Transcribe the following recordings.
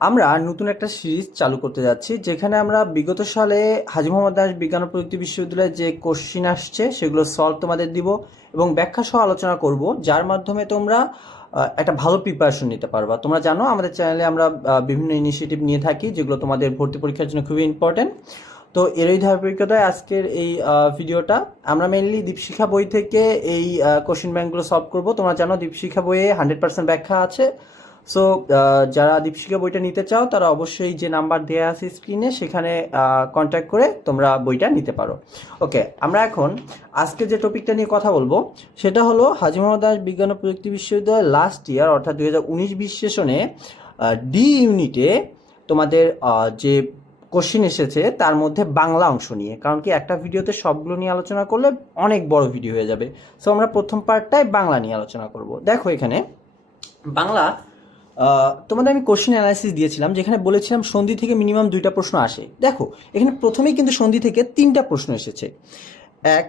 আমরা নতুন একটা সিরিজ চালু করতে যাচ্ছি, যেখানে আমরা বিগত সালে হাজি মোহাম্মদ দাস বিজ্ঞান ও প্রযুক্তি বিশ্ববিদ্যালয়ে যে কোশ্চিন আসছে, সেগুলো সলভ তোমাদের দিব এবং ব্যাখ্যা সহ আলোচনা করব, যার মাধ্যমে তোমরা একটা ভালো প্রিপারেশন নিতে পারবা। তোমরা জানো, আমাদের চ্যানেলে আমরা বিভিন্ন ইনিশিয়েটিভ নিয়ে থাকি, যেগুলো তোমাদের ভর্তি পরীক্ষার জন্য খুবই ইম্পর্টেন্ট তো এরই ধারাবাহিকতায় আজকের এই ভিডিওটা আমরা মেনলি দীপশিখা বই থেকে এই কোশ্চিন ব্যাংকগুলো সলভ করব। তোমরা জানো, দীপশিখা বইয়ে হান্ড্রেড পার্সেন্ট ব্যাখ্যা আছে। সো যারা দীপশিখা বইটা নিতে চাও, তারা অবশ্যই যে নাম্বার দেওয়া আছে স্ক্রিনে সেখানে কন্ট্যাক্ট করে তোমরা বইটা নিতে পারো। ওকে আমরা এখন আজকে যে টপিকটা নিয়ে কথা বলব, সেটা হলো হাজি মোহাম্মদ দাস বিজ্ঞান ও প্রযুক্তি বিশ্ববিদ্যালয় লাস্ট ইয়ার অর্থাৎ দুই হাজার উনিশ বিশ সেশনে ডি ইউনিটে তোমাদের যে কোশ্চিন এসেছে, তার মধ্যে বাংলা অংশ নিয়ে। কারণ কি, একটা ভিডিওতে সবগুলো নিয়ে আলোচনা করলে অনেক বড় ভিডিও হয়ে যাবে। সো আমরা প্রথম পার্টটায় বাংলা নিয়ে আলোচনা করব। দেখো এখানে, বাংলা তোমাদের আমি কোশ্চেন অ্যানালাইসিস দিয়েছিলাম, যেখানে বলেছিলাম সন্ধি থেকে মিনিমাম দুইটা প্রশ্ন আসে। দেখো, এখানে প্রথমেই কিন্তু সন্ধি থেকে তিনটা প্রশ্ন এসেছে। এক,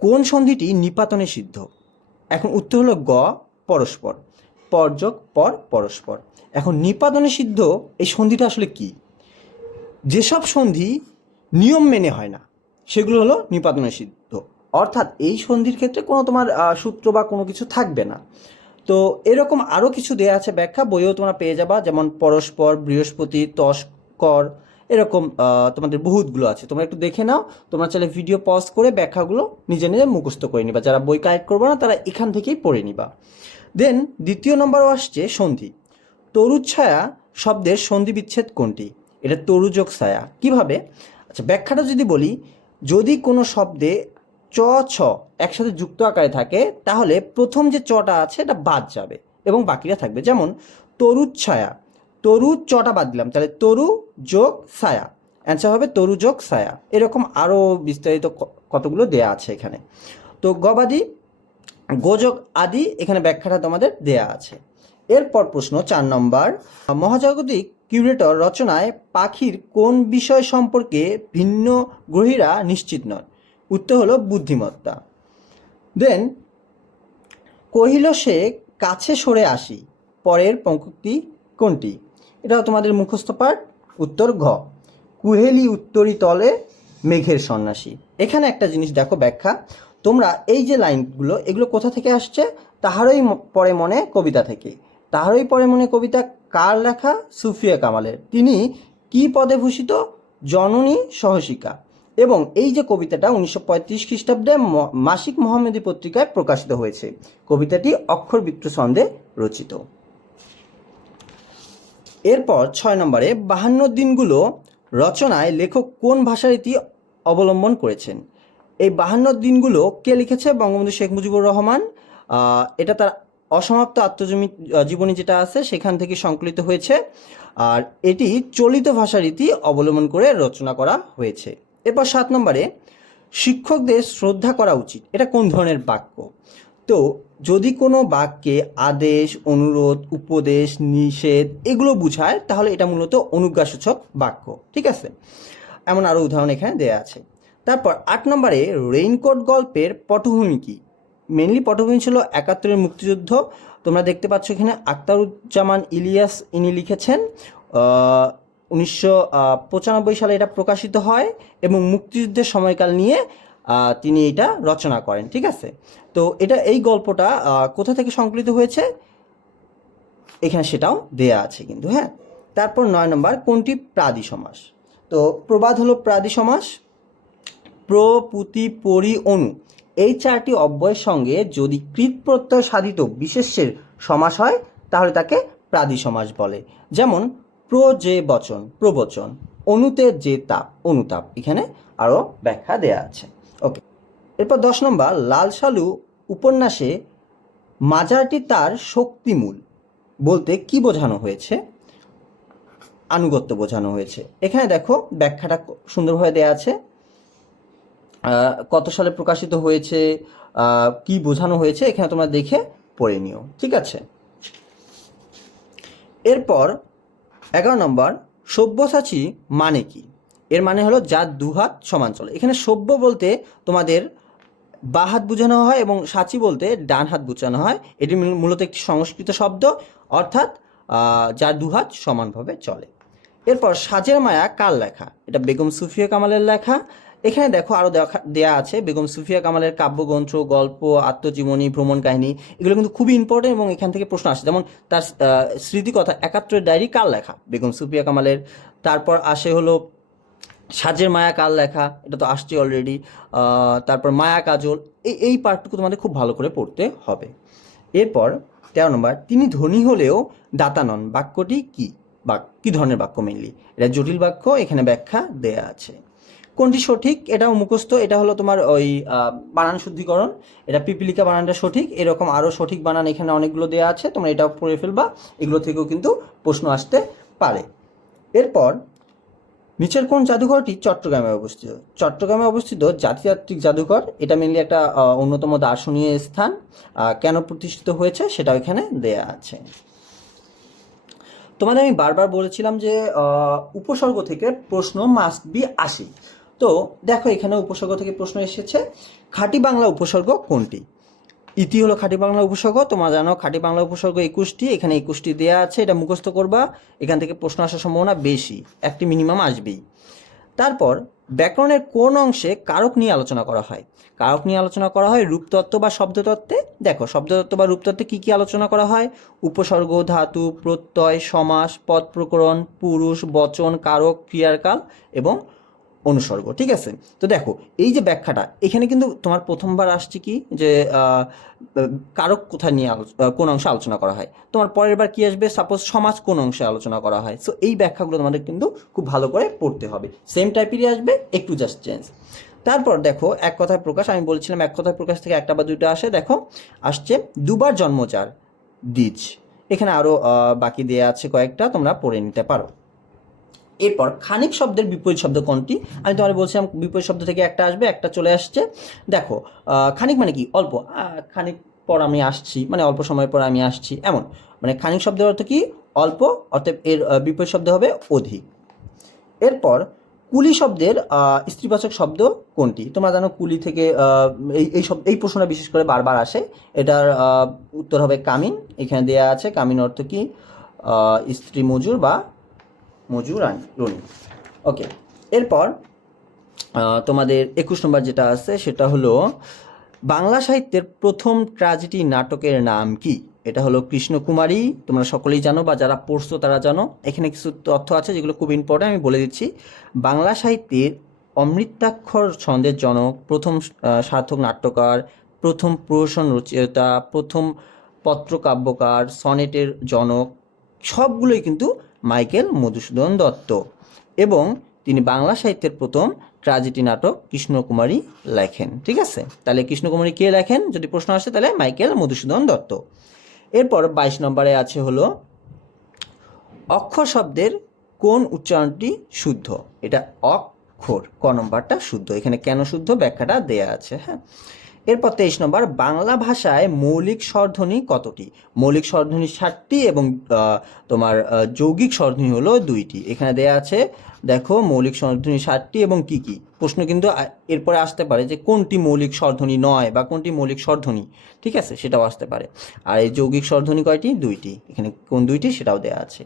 কোন সন্ধিটি নিপাতনে সিদ্ধ? এখন উত্তর হলো গ, পরস্পর। পরযোগ পর পরস্পর। এখন নিপাতনে সিদ্ধ, এই সন্ধিটা আসলে কি? যেসব সন্ধি নিয়ম মেনে হয় না, সেগুলো হলো নিপাতনে সিদ্ধ। অর্থাৎ এই সন্ধির ক্ষেত্রে কোনো তোমার সূত্র বা কোনো কিছু থাকবে না। তো এরকম আরও কিছু দেয়া আছে ব্যাখ্যা, বইও তোমরা পেয়ে যাবা, যেমন পরস্পর, বৃহস্পতি তস্কর এরকম তোমাদের বহুতগুলো আছে। তোমরা একটু দেখে নাও, তোমরা চাইলে ভিডিও পজ করে ব্যাখ্যাগুলো নিজে নিজে মুখস্থ করে নিবা। যারা বই কালেক্ট করবে না, তারা এখান থেকেই পড়ে নিবা। দেন দ্বিতীয় নম্বরও আসছে সন্ধি। তরুচ্ছায়া শব্দের সন্ধি বিচ্ছেদ কোনটি? এটা তরুযোগ ছায়া। কীভাবে? আচ্ছা ব্যাখ্যাটা যদি বলি, যদি কোনো শব্দে চ, ছ একসাথে যুক্ত আকারে থাকে, তাহলে প্রথম যে চটা আছে এটা বাদ যাবে এবং বাকিরা থাকবে যেমন তরুচ্ছায়া তরু চটা বাদ দিলাম, তাহলে তরু যোগ ছায়া। অ্যান্সার হবে তরু যোগ ছায়া। এরকম আরও বিস্তারিত কতগুলো দেয়া আছে এখানে। তো গবাদি গোজক আদি, এখানে ব্যাখ্যাটা তোমাদের দেয়া আছে। এরপর প্রশ্ন চার নম্বর, মহাজাগতিক কিউরেটর রচনায় পাখির কোন বিষয় সম্পর্কে ভিন্ন গ্রহীরা নিশ্চিত নন? উত্তর হলো বুদ্ধিমত্তা। দেন কহিল সে, কাছে সরে আসি। পরের পঙ্ক্তি কোনটি? এটাও তোমাদের মুখস্থ পাঠ, উত্তর ঘ। কুহেলি উত্তরি তলে মেঘের সন্ন্যাসী। এখানে একটা জিনিস দেখো ব্যাখ্যা। তোমরা এই যে লাইনগুলো, এগুলো কোথা থেকে আসছে? তাহারই পরে মনে কবিতা থেকে। তাহারই পরে মনে কবিতা কার লেখা? সুফিয়া কামালের। তিনি কি পদে ভূষিত? জননী সহশিকা এবং এই যে কবিতাটা উনিশশো পঁয়ত্রিশ খ্রিস্টাব্দে মাসিক মোহাম্মদী পত্রিকায় প্রকাশিত হয়েছে। কবিতাটি অক্ষর অক্ষরবৃত্ত ছন্দে রচিত। এরপর ছয় নম্বরে বাহান্ন দিনগুলো রচনায় লেখক কোন ভাষারীতি অবলম্বন করেছেন? এই বাহান্ন দিনগুলো কে লিখেছে? বঙ্গবন্ধু শেখ মুজিবুর রহমান। এটা তার অসমাপ্ত আত্মজমি জীবনী যেটা আছে, সেখান থেকে সংকলিত হয়েছে। আর এটি চলিত ভাষারীতি অবলম্বন করে রচনা করা হয়েছে। এরপর সাত নম্বরে, শিক্ষকদের শ্রদ্ধা করা উচিত। এটা কোন ধরনের বাক্য? তো যদি কোনো বাক্যে আদেশ, অনুরোধ, উপদেশ, নিষেধ এগুলো বুঝায়, তাহলে এটা মূলত অনুজ্ঞাসূচক বাক্য। ঠিক আছে? এমন আরও উদাহরণ এখানে দেয়া আছে। তারপর আট নম্বরে, রেইনকোট গল্পের পটভূমি কি? মেনলি পটভূমি ছিল একাত্তরের মুক্তিযুদ্ধ। তোমরা দেখতে পাচ্ছ এখানে আক্তারুজ্জামান ইলিয়াস ইনি লিখেছেন উনিশশো পঁচানব্বই সালে এটা প্রকাশিত হয় এবং মুক্তিযুদ্ধের সময়কাল নিয়ে তিনি এটা রচনা করেন, ঠিক আছে? তো এটা, এই গল্পটা কোথা থেকে সংকলিত হয়েছে? এখানে সেটাও দেয়া আছে কিন্তু হ্যাঁ? তারপর নয় নম্বর, কোনটি প্রাদি সমাস? তো প্রবাদ হলো প্রাদি সমাস, প্র, পুতি, পরি, অনু। এই চারটি অব্যয়ের সঙ্গে যদি কৃত প্রত্যয় সাধিত বিশেষ্যের সমাস হয়, তাহলে তাকে প্রাদি সমাস বলে। যেমন প্র যে বচন প্রবচন অনুতে যে তাপ, অনুতাপ, এখানে আরও ব্যাখ্যা দেয়া আছে। ওকে এরপর দশ নম্বর, লাল সালু উপন্যাসে মাজারটি তার শক্তিমূল বলতে কি বোঝানো হয়েছে? আনুগত্য বোঝানো হয়েছে। এখানে দেখো ব্যাখ্যাটা সুন্দরভাবে দেয়া আছে। কত সালে প্রকাশিত হয়েছে কি বোঝানো হয়েছে, এখানে তোমরা দেখে পড়ে নিও। ঠিক আছে? এরপর এগারো নম্বর সভ্যসাচী মানে কি? এর মানে হলো যার দুহাত সমান চলে। এখানে সভ্য বলতে তোমাদের বা হাত বোঝানো হয় এবং সাচি বলতে ডান হাত বুঝানো হয়। এটি মূলত একটি সংস্কৃত শব্দ, অর্থাৎ যা দুহাত সমানভাবে চলে। এরপর সাজের মায়া কার লেখা? এটা বেগম সুফিয়া কামালের লেখা। এখানে দেখো আরও দেখা, দেয়া আছে। বেগম সুফিয়া কামালের কাব্যগ্রন্থ, গল্প, আত্মজীবনী, ভ্রমণ কাহিনী, এগুলো কিন্তু খুবই ইম্পর্টেন্ট এবং এখান থেকে প্রশ্ন আসে। যেমন তার স্মৃতিকথা, একাত্তরের ডায়েরি কার লেখা? বেগম সুফিয়া কামালের। তারপর আসে হলো সাজের মায়া কাল লেখা? এটা তো আসছে অলরেডি তারপর মায়া কাজল। এই এই পার্টটুকু তোমাদের খুব ভালো করে পড়তে হবে। এরপর তেরো নম্বর, তিনি ধনী হলেও দাতা নন। বাক্যটি কি? বা, কি ধরনের বাক্য মেনলি এটা জটিল বাক্য, এখানে ব্যাখ্যা দেয়া আছে। কোনটি সঠিক? এটাও মুখস্থ। এটা হলো তোমার ওই বানান শুদ্ধিকরণ। এটা পিপিলিকা বানানটা সঠিক। এরকম আরও সঠিক বানান এখানে অনেকগুলো দেওয়া আছে। তোমরা এটাও পড়ে ফেলবা। এগুলো থেকেও কিন্তু প্রশ্ন আসতে পারে। এরপর, নিচের কোন জাদুঘরটি চট্টগ্রামে অবস্থিত? চট্টগ্রামে অবস্থিত জাতিতাত্ত্বিক জাদুঘর। এটা মেনলি একটা অন্যতম দার্শনিক স্থান। কেন প্রতিষ্ঠিত হয়েছে সেটাও এখানে দেয়া আছে। তোমাদের আমি বারবার বলেছিলাম যে উপসর্গ থেকে প্রশ্ন মাস্ট বি আসে। তো দেখো এখানে উপসর্গ থেকে প্রশ্ন এসেছে, খাঁটি বাংলা উপসর্গ কোনটি? ইতি হলো খাঁটি বাংলা উপসর্গ, তোমরা জানো খাঁটি বাংলা উপসর্গ একুশটি, এখানে একুশটি দেয়া আছে, এটা মুখস্থ করবা, এখান থেকে প্রশ্ন আসার সম্ভাবনা বেশি, একটি মিনিমাম আসবেই। তারপর, ব্যাকরণের কোন অংশে কারক নিয়ে আলোচনা করা হয়? কারক নিয়ে আলোচনা করা হয় রূপতত্ত্ব বা শব্দতত্ত্বে। দেখো, শব্দতত্ত্ব বা রূপতত্ত্বে কী কী আলোচনা করা হয়? উপসর্গ, ধাতু, প্রত্যয়, সমাস, পদ প্রকরণ, পুরুষ, বচন, কারক ক্রিয়ারকাল এবং অনুসর্গ, ঠিক আছে? তো দেখো, এই যে ব্যাখ্যাটা, এখানে কিন্তু তোমার প্রথমবার আসছে কি? যে কারক কোথায় নিয়ে কোন অংশে আলোচনা করা হয়। তোমার পরের বার কি আসবে? সাপোজ সমাজ কোন অংশে আলোচনা করা হয়। সো এই ব্যাখ্যাগুলো তোমাদের কিন্তু খুব ভালো করে পড়তে হবে। সেম টাইপেরই আসবে, একটু জাস্ট চেঞ্জ তারপর দেখো, এক কথায় প্রকাশ, আমি বলছিলাম এক কথায় প্রকাশ থেকে একটা বা দুইটা আসে, দেখো, আসছে দুবার জন্মচার দ্বিজ। এখানে আরও বাকি দেয়া আছে কয়েকটা, তোমরা পড়ে নিতে পারো। এরপর খানিক শব্দের বিপরীত শব্দ কোনটি? আমি তোমার বলছিলাম বিপরীত শব্দ থেকে একটা আসবে, একটা চলে আসছে। দেখো খানিক মানে কি? অল্প। খানিক পর আমি আসছি মানে অল্প সময় পর আমি আসছি। এমন। মানে খানিক শব্দের অর্থ কি? অল্প অর্থাৎ এর বিপরীত শব্দ হবে অধিক। এরপর কুলি শব্দের স্ত্রীবাচক শব্দ কোনটি? তোমরা জানো কুলি থেকে এই এই শব্দ, এই প্রশ্নটা বিশেষ করে বারবার আসে। এটার উত্তর হবে কামিন। এখানে দেয়া আছে, কামিন অর্থ কি? স্ত্রী মজুর বা মজুর রনি ওকে এরপর তোমাদের একুশ নম্বর যেটা আছে, সেটা হলো, বাংলা সাহিত্যের প্রথম ট্র্যাজেডি নাটকের নাম কি? এটা হলো কৃষ্ণকুমারী, তোমরা সকলেই জানো বা যারা পড়ছো তারা জানো। এখানে কিছু তথ্য আছে যেগুলো খুব ইম্পর্টেন্ট আমি বলে দিচ্ছি। বাংলা সাহিত্যের অমৃতাক্ষর ছন্দের জনক, প্রথম সার্থক নাট্যকার, প্রথম প্রহসন রচয়িতা, প্রথম পত্রকাব্যকার, সনেটের জনক, সবগুলোই কিন্তু মাইকেল মধুসূদন দত্ত এবং তিনি বাংলা সাহিত্যের প্রথম ট্র্যাজেডি নাটক কৃষ্ণকুমারী লেখেন। ঠিক আছে? তাহলে কৃষ্ণকুমারী কে লেখেন? যদি প্রশ্ন আসে তাহলে মাইকেল মধুসূদন দত্ত। এরপর বাইশ নম্বরে আছে হলো, অক্ষর শব্দের কোন উচ্চারণটি শুদ্ধ? এটা অক্ষর, ক নম্বরটা শুদ্ধ। এখানে কেন শুদ্ধ? ব্যাখ্যাটা দেয়া আছে হ্যাঁ? এরপর তেইশ নম্বর, বাংলা ভাষায় মৌলিক স্বরধ্বনি কতটি? মৌলিক স্বরধ্বনি ষাটটি এবং তোমার যৌগিক স্বরধ্বনি হলো দুইটি। এখানে দেয়া আছে, দেখো মৌলিক স্বরধ্বনি ষাটটি এবং কি কি? প্রশ্ন কিন্তু এরপরে আসতে পারে যে কোনটি মৌলিক স্বরধ্বনি নয় বা কোনটি মৌলিক স্বরধ্বনি, ঠিক আছে? সেটাও আসতে পারে। আর এই যৌগিক স্বরধ্বনি কয়টি? দুইটি। এখানে কোন দুইটি? সেটাও দেয়া আছে।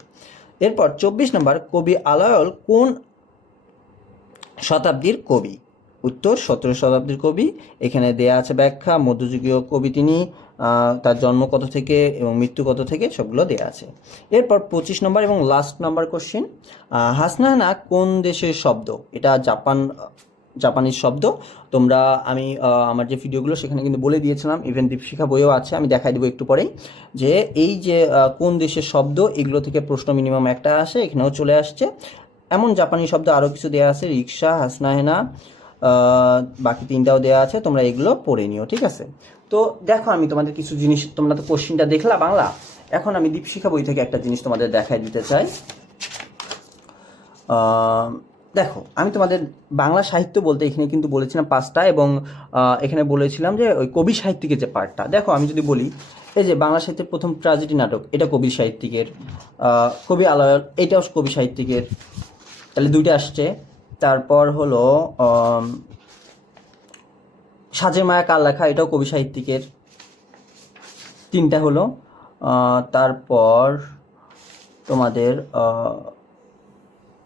এরপর চব্বিশ নম্বর, কবি আলায়ল কোন শতাব্দীর কবি? উত্তর সতেরো শতাব্দীর কবি। এখানে দেয়া আছে ব্যাখ্যা, মধ্যযুগীয় কবি তিনি তার জন্ম কত থেকে এবং মৃত্যু কত থেকে সবগুলো দেয়া আছে। এরপর পঁচিশ নম্বর এবং লাস্ট নাম্বার কোশ্চেন হাসনাহানা কোন দেশের শব্দ? এটা জাপান, জাপানিজ শব্দ। তোমরা, আমি আমার যে ভিডিওগুলো সেখানে কিন্তু বলে দিয়েছিলাম ইভেন দীপশিখা বইও আছে, আমি দেখাই দেবো একটু পরেই। যে এই যে কোন দেশের শব্দ, এগুলো থেকে প্রশ্ন মিনিমাম একটা আসে, এখানেও চলে আসছে। এমন জাপানি শব্দ আরও কিছু দেওয়া আছে, রিক্সা, হাসনাহেনা বাকি তিনটাও দেওয়া আছে, তোমরা এগুলো পড়ে নিও, ঠিক আছে? তো দেখো আমি তোমাদের কিছু জিনিস, তোমরা তো কোশ্চিনটা দেখলা বাংলা? এখন আমি দীপশিখা বই থেকে একটা জিনিস তোমাদের দেখাই দিতে চাই। দেখো, আমি তোমাদের বাংলা সাহিত্য বলতে এখানে কিন্তু বলেছিলাম পাঁচটা এবং এখানে বলেছিলাম যে ওই কবি সাহিত্যিকের যে পার্টটা। দেখো, আমি যদি বলি, এই যে বাংলা সাহিত্যের প্রথম ট্রাজেডি নাটক, এটা কবি সাহিত্যিকের কবি আলয় এটাও কবি সাহিত্যিকের, তাহলে দুইটা আসছে। তারপর হলো সাজের মায়া কার লেখা? এটাও কবি সাহিত্যিকের। তিনটা হলো তারপর তোমাদের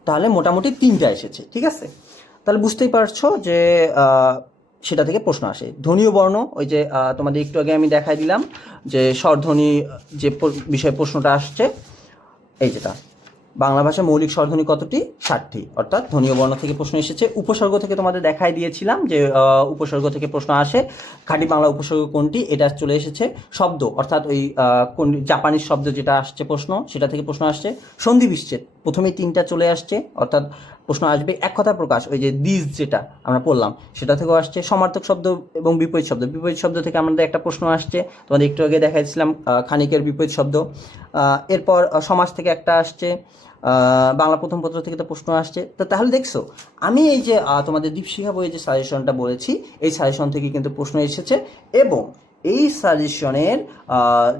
তাহলে মোটামুটি তিনটা এসেছে, ঠিক আছে? তাহলে বুঝতেই পারছ যে সেটা থেকে প্রশ্ন আসে। ধ্বনীয় বর্ণ, ওই যে তোমাদের একটু আগে আমি দেখাই দিলাম যে স্বরধ্বনি যে বিষয়ে প্রশ্নটা আসছে, এই যেটা। বাংলা ভাষায় মৌলিক স্বরধ্বনি কতটি? ষাটটি। অর্থাৎ ধ্বনীয় বর্ণ থেকে প্রশ্ন এসেছে। উপসর্গ থেকে তোমাদের দেখাই দিয়েছিলাম যে উপসর্গ থেকে প্রশ্ন আসে, খাঁটি বাংলা উপসর্গ কোনটি? এটা চলে এসেছে শব্দ, অর্থাৎ ওই কোন জাপানিজ শব্দ যেটা আসছে প্রশ্ন, সেটা থেকে প্রশ্ন আসছে। সন্ধি বিচ্ছেদ, প্রথমেই তিনটা চলে আসছে, অর্থাৎ প্রশ্ন আসবে এক কথা প্রকাশ, ওই যে দিস যেটা আমরা পড়লাম, সেটা থেকেও আসছে। সমার্থক শব্দ এবং বিপরীত শব্দ বিপরীত শব্দ থেকে আমাদের একটা প্রশ্ন আসছে, তোমাদের একটু আগে দেখাইছিলাম খানিকের বিপরীত শব্দ। এরপর সমাজ থেকে একটা আসছে বাংলা প্রথম পত্র থেকে তো প্রশ্ন আসছে। তো তাহলে দেখছ, আমি এই যে তোমাদের দীপশিখা বইয়ে যে সাজেশনটা বলেছি, এই সাজেশন থেকে কিন্তু প্রশ্ন এসেছে এবং এই সাজেশনের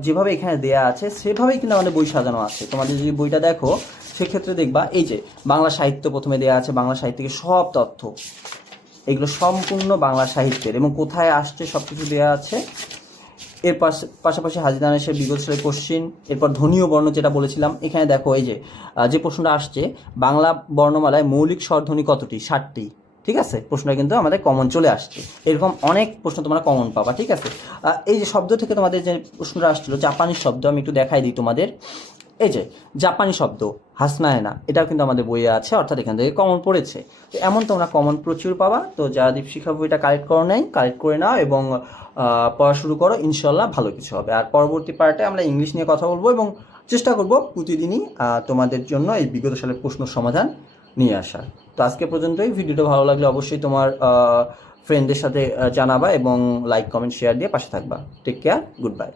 যেভাবে এখানে দেয়া আছে, সেভাবেই কিন্তু আমাদের বই সাজানো আছে। তোমাদের যদি বইটা দেখো, সেক্ষেত্রে দেখবা, এই যে বাংলা সাহিত্য প্রথমে দেয়া আছে, বাংলা সাহিত্যের সব তথ্য। এগুলো সম্পূর্ণ বাংলা সাহিত্যের এবং কোথায় আসছে সব কিছু দেওয়া আছে এর পাশাপাশি পাশাপাশি এসে বিগত সালের কোশ্চিন, এরপর ধ্বনীয় বর্ণ যেটা বলেছিলাম, এখানে দেখো এই যে যে প্রশ্নটা আসছে, বাংলা বর্ণমালায় মৌলিক স্বরধ্বনি কতটি? ষাটটি। ঠিক আছে? প্রশ্নটা কিন্তু আমাদের কমন চলে আসছে। এরকম অনেক প্রশ্ন তোমরা কমন পাবা, ঠিক আছে? এই যে শব্দ থেকে তোমাদের যে প্রশ্নটা আসছিল, জাপানি শব্দ, আমি একটু দেখাই দিই তোমাদের। এই যে, জাপানি শব্দ, হাসনায়না, এটাও কিন্তু আমাদের বইয়ে আছে, অর্থাৎ এখান থেকে কমন পড়েছে। তো এমন তোমরা কমন প্রচুর পাবা, তো যারা দীপশিখা বইটা কালেক্ট করো নাই কালেক্ট করে নাও এবং পড়া শুরু করো ইনশাল্লাহ ভালো কিছু হবে। আর পরবর্তী পার্টে আমরা ইংলিশ নিয়ে কথা বলব এবং চেষ্টা করব প্রতিদিনই তোমাদের জন্য এই বিগত সালের প্রশ্ন সমাধান নিয়ে আসার। তো আজকে পর্যন্তই। ভিডিওটা ভালো লাগলে অবশ্যই তোমার ফ্রেন্ডদের সাথে জানাবা এবং লাইক কমেন্ট শেয়ার দিয়ে পাশে থাকবা। Take care good bye